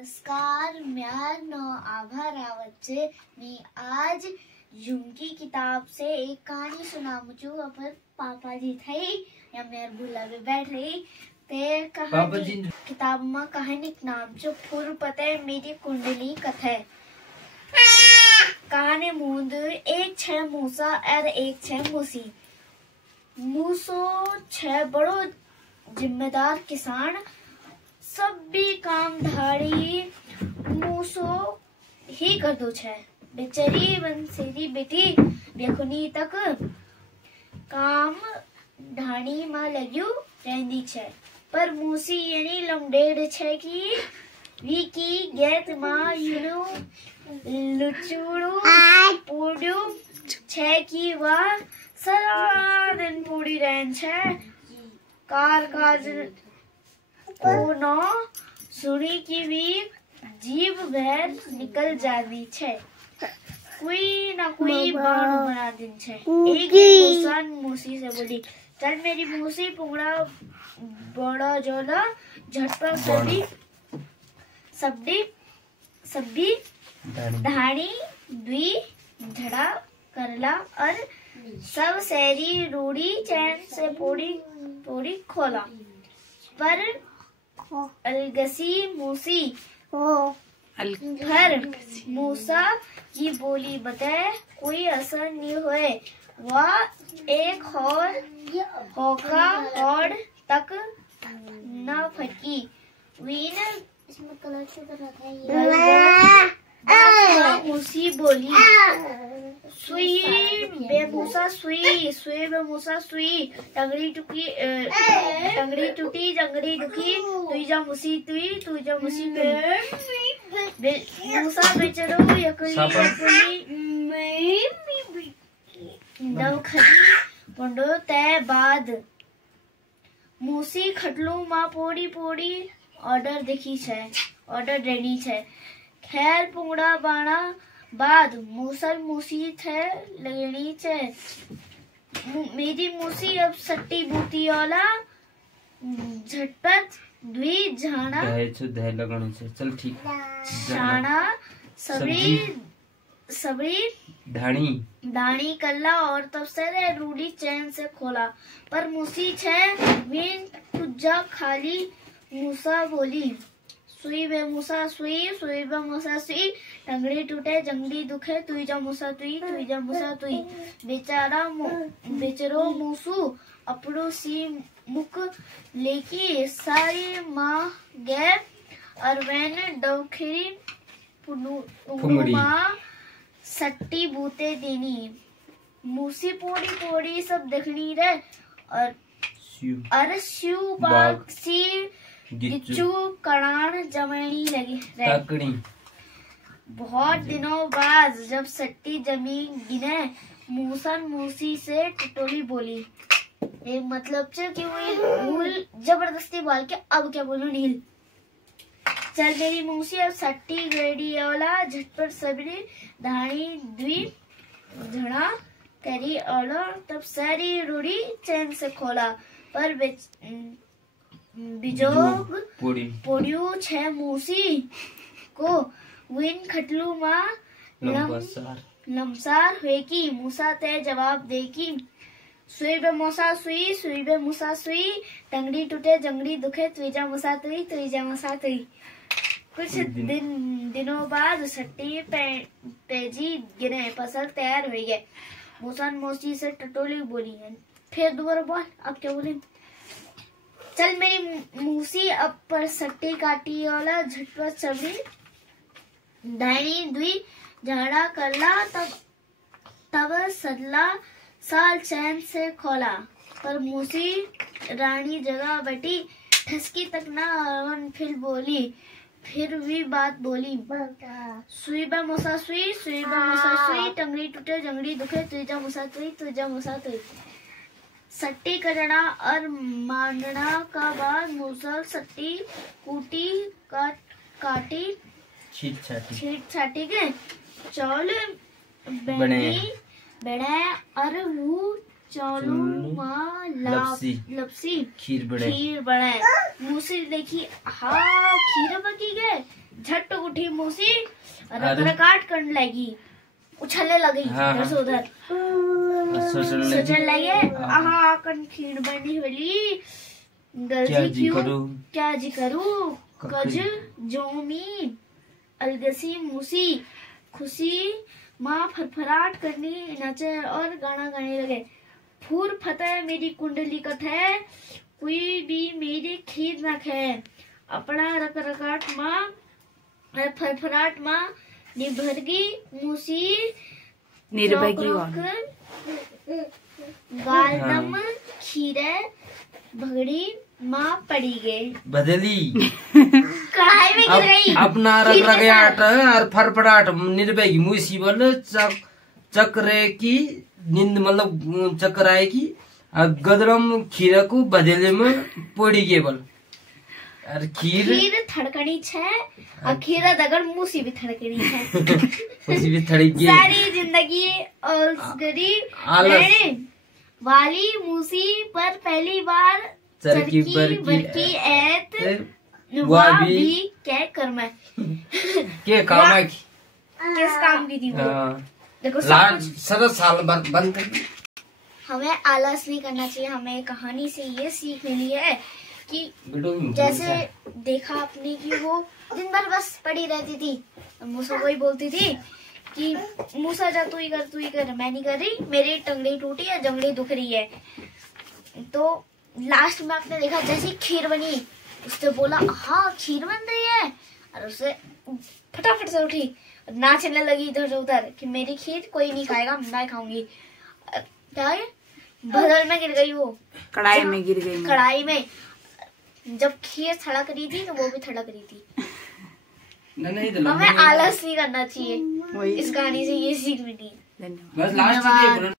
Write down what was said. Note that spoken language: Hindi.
नमस्कार, म्यार नाव आभा रावत छे। मैं आज झुमकी किताब से एक कहानी सुनाऊं छू। अपन पापा जी थे या मेरे भूला में बैठ रही ते कहानी किताब में कहानी नाम छो फुर पते मेरी कुंडली कथे। कहानी मूंद एक छे मूसा और एक छे मूसी। मूसो छे बड़ो जिम्मेदार किसान, सब भी काम धाड़ी मूसो ही कर दो छे। बेचारी बंसेरी बेटी बेखुनी तक काम ढाणी में लग्यू रहंदी छे, पर मूसी यानी लमडेड़ छे कि वी की गेत मां यूनो लुचुड़ू पूड़ू छे कि वह सारा दिन पूड़ी रहन छे। कार काज को न सुनी की भी जीव बहर निकल जाती छे। कोई ना कोई बहाना बना दिन छे। एक इंसान मूसी से बोली, चल मेरी मूसी पुंगड़ा बड़ा जोला झटपट सब्जी धानी द्वी झड़ा करला और सब शहरी रूढ़ी चैन से पूरी खोला। पर अलगसी मूसी हर मूसा की बोली बताए कोई असर नहीं हुए। वह एक होका और तक न फकी। वीन मूसी बोली, सुई बेमूसा सुई टंगड़ी टूटी जंगड़ी दुखी तुई जा मूसी मूसा बेचारो यकली दव खड़ी पंडो तय बाद मूसी खटलू मां पोड़ी ऑर्डर देखी छे, ऑर्डर रेडी छे। खैर पुंगड़ा बाणा बाद मूसी थे लगनी छे। मेरी मूसी अब सट्टी बूती वाला झटपट द्वी झाना लगानी छे। चल ठीक झाना सबरी दानी कल्ला और तब से रूढ़ी चैन से खोला। पर मूसी छे विन कुजा खाली। मूसा बोली, सुई बे मूसा सुई टंगड़ी टूटे जंगली दुखे तुई जा मूसा तुई। बेचारो मूसू अपनो सी मुख लेकी सारी माँ गए और वैने डवखरी माँ सट्टी बूते देनी। मूसी पोड़ी सब देखनी रे और शिव बाग सी गिच्चू कड़ान जमनी लगी। बहुत दिनों बाद जब सट्टी जमीन गिने मूसी से टटोली बोली। एक मतलब कि भूल जबरदस्ती बोल के अब क्या बोलूं नील। चल मेरी मूसी अब सट्टी गड़ी वाला झटपट सबरी धानी द्वी झड़ा करी और तब सारी रूढ़ी चैन से खोला। पर बिजोग पोड़ियो छे मूसी को विन खटलू मां लमसार हुए की। मूसा ते जवाब दे की, सुई बे मूसा सुई टंगड़ी टूटे जंगड़ी दुखे तुई जा मूसा तुई। कुछ दिनों बाद सट्टी पेजी गिरे फसल तैयार हो गए। मूसा मूसी से टटोली बोली, फिर दोबारा बोल अब क्या बोले। चल मेरी मूसी अब पर सट्टी काटी वाला झटपट सबरी दानी द्वी झाड़ा करला तब सदला साल चैन से खोला। पर मूसी रानी जगह बैठी ठसकी तक ना फिर बोली, फिर भी बात बोली, सुई बा मूसा सुई टंगड़ी टूटे जंगड़ी दुखे तुई जा मूसा तुई। सट्टी करना और मांडना का बाद मूसा सट्टी कूटी काटी छीट छाटी के चौल बने और वो चौलों मां लपसी खीर बने। मूसी देखी, हाँ खीर पकी गए झट उठी मूसी, रकरकाट करने लगी, उछलने लगी इधर से उधर, सोचने लगे आहा कन खीर बनी होली, क्या जी करूँ कज जोमी अलगसी मूसी, खुशी माँ फरफराट करनी नाचे और गाना गाने लगे। फूर फतेह मेरी कुंडली कथ है, कोई भी मेरी खीर न खाए, अपना रकरकाट माँ फरफराट माँ निभरगी मूसी, निर्भगी गालदम खीरे भगड़ी माँ पड़ी गई, बदली कढ़ाई में गिर गई। अपना रगरगाट और फरफराट निर्भय मूसी बोल चक्रे की नींद मतलब चक्कर आएगी और गदरम खीरा को बदले में पड़ी गए बोल और खीर थड़कनी छे और खीरा दगर मूसी भी थड़कनी है। मूसी भी थड़क गई। सारी जिंदगी रहने वाली मूसी पर पहली बार चरकी बरकी ऐत वह भी क्या कर्म है के काम है किस काम की थी वो। देखो सारा साल बंद कर। हमें आलस नहीं करना चाहिए। हमें कहानी से ये सीख मिली है कि जैसे देखा आपने कि वो दिन भर बस पड़ी रहती थी, मूसा को ही बोलती थी कि मूसा जा तू ही कर, मैं नहीं कर रही, मेरी टंगड़ी टूटी है, जंगड़ी दुख रही है। तो लास्ट में आपने देखा जैसी खीर बनी, उसने बोला हाँ खीर बन रही है, और उसे फटाफट से उठी नाचने लगी इधर से उधर कि मेरी खीर कोई नहीं खाएगा, मैं खाऊंगी। क्या है भदल में गिर गई, वो कढ़ाई में गिर गई। कढ़ाई में जब खीर थड़क रही थी तो वो भी थड़क रही थी। हमें आलस नहीं करना चाहिए। इस कहानी से ये सीख मिली। धन्यवाद।